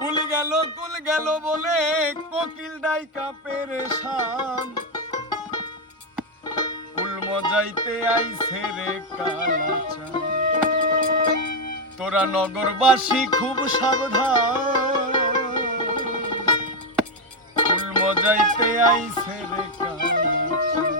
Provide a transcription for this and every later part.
কুল গেল বলে কোকিল ডাইকা পেরেশান, কুল মজাইতে আইছে রে কালাচান। তোরা নগরবাসী খুব সাবধান, কুল মজাইতে আইছে রে কালাচান।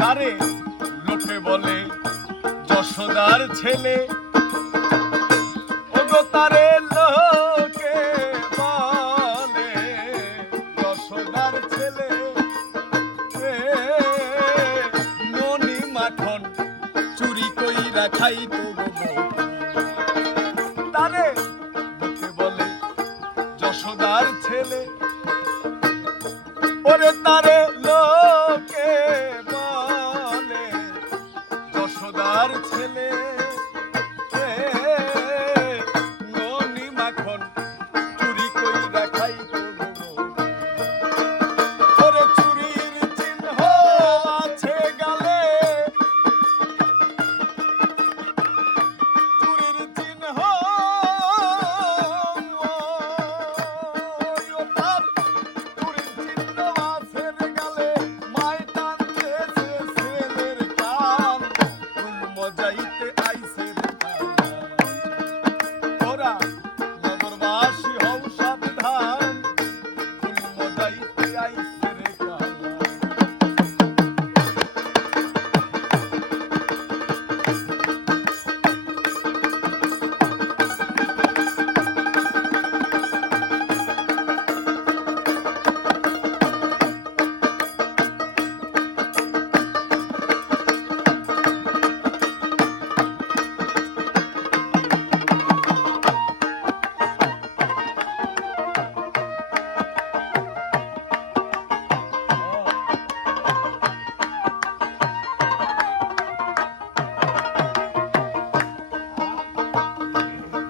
তারে লোকে বলে যশোদার ছেলে, ওগো তারে লোকে বলে যশোদার ছেলে। ননি মাখন চুরি কইরা খাইতো গো, তারে লোকে বলে যশোদার ছেলে। ওরে তারে লোকে বলে যশোদার ছেলে। ননি মাখন চুরি কইরা খাইতো গো, ওরে চুরির চিহ্ন আছে গালে, চুরির চিহ্ন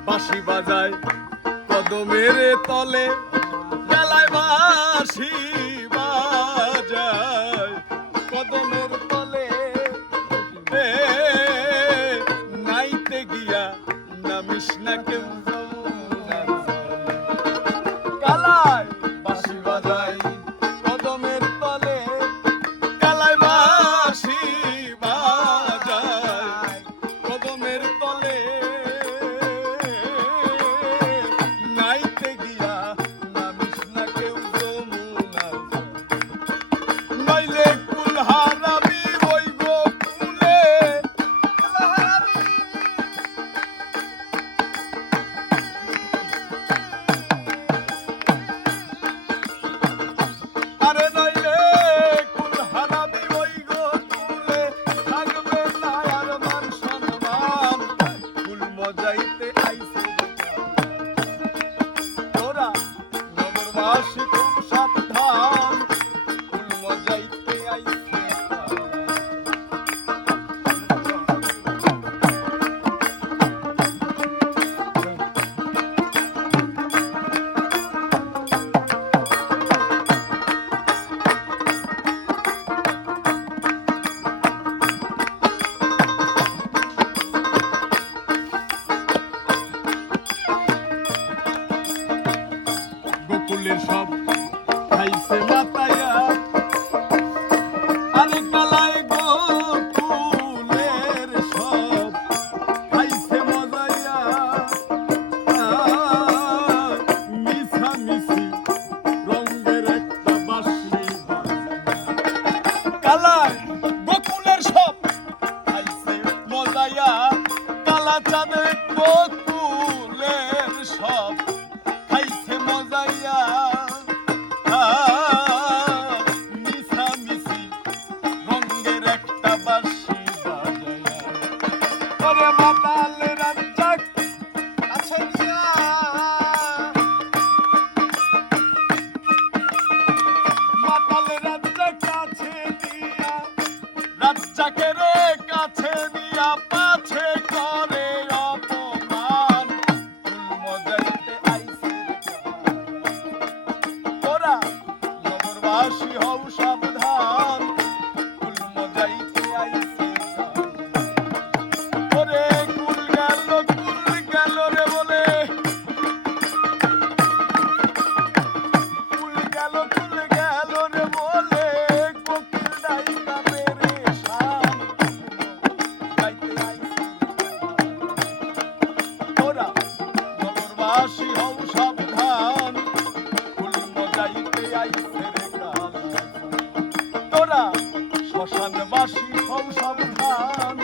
বাঁশি বাজায় কদমের তলে, গলায় বাঁশি বাজায় কদমের তলে। নাইতে গিয়া নামিস না কেউ, গলায় বাঁশি বাজায় কদমের তলে, গলায় বাঁশি বাজায় কদমের তলে। শ্মশানবাসী হও সাবধান, পূর্ণ যাইতে আইছে রে কাল। তোরা শ্মশানবাসী হও সাবধান,